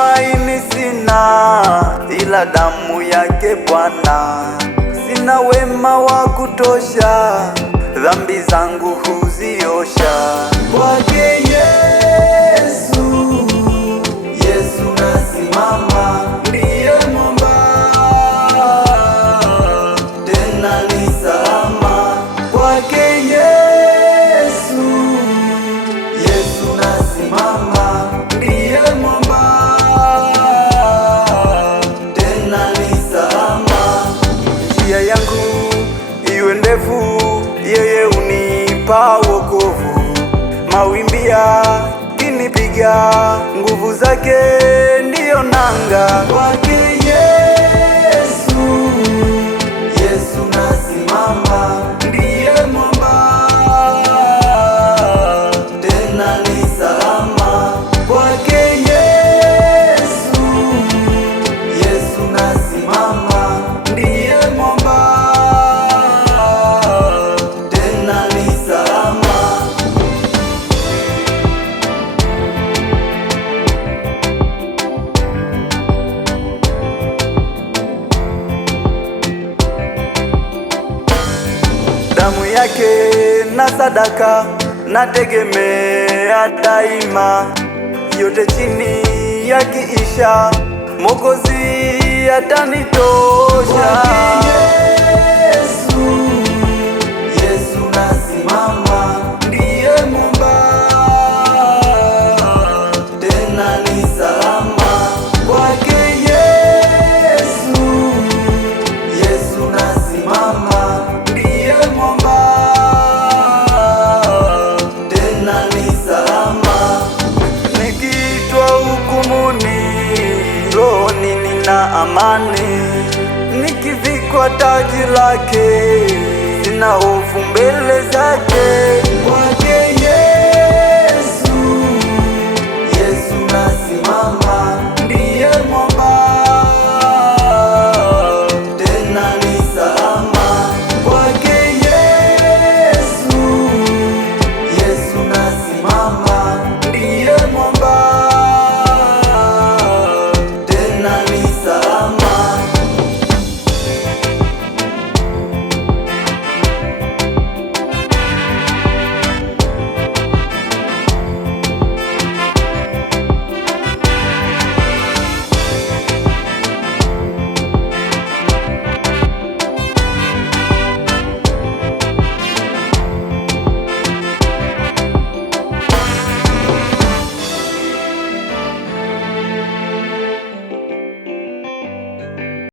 tumaini sina, ila damu yake Bwana. Sina wema wa kutosha, dhambi zangu huziosha. Kwake Yesu, Yesu nasimama, ndiye mwamba, tena ni salama. Kwake Yesu, Yesu nasimama, ndiye mwamba, tena ni salama. Njia yangu iwe ndefu, yeye unipa wokovu. Mawimbi yakinipiga, nguvu zake ndiyo nanga. Kwake Yesu, Yesu nasimama, ndiye mwamba, tena ni salama. Kwake Yesu, Yesu nasimama, ndiye mwamba, tena ni salama. Damu yake na sadaka nategemea daima, yote chini yakiisha, Mwokozi atanitosha. Yesu, Yesu nasimama, ndiye mwamba, tena ni salama. Kwake Yesu, Yesu nasimama, ndiye mwamba, tena ni salama. Nikiitwa hukumuni, rohoni nina amani. Nikivikwa taji lake, sina hofu mbele zake.